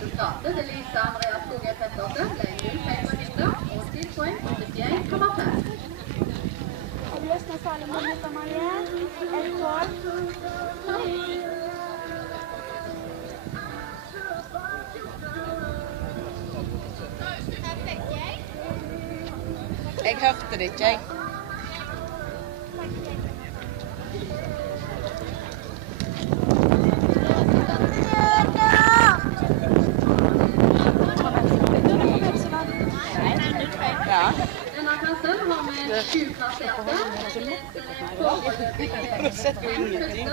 Resultatet til Lisa Andrea Skogøy Pettersen ble 0,1 minutter og tidspoeng 81,5. Løsne Salomon Lisa Marie. Elkår. Jeg hørte det ikke, jeg. Ja. Denne klassen har vi 7 plasserte. Du setter jo ingenting.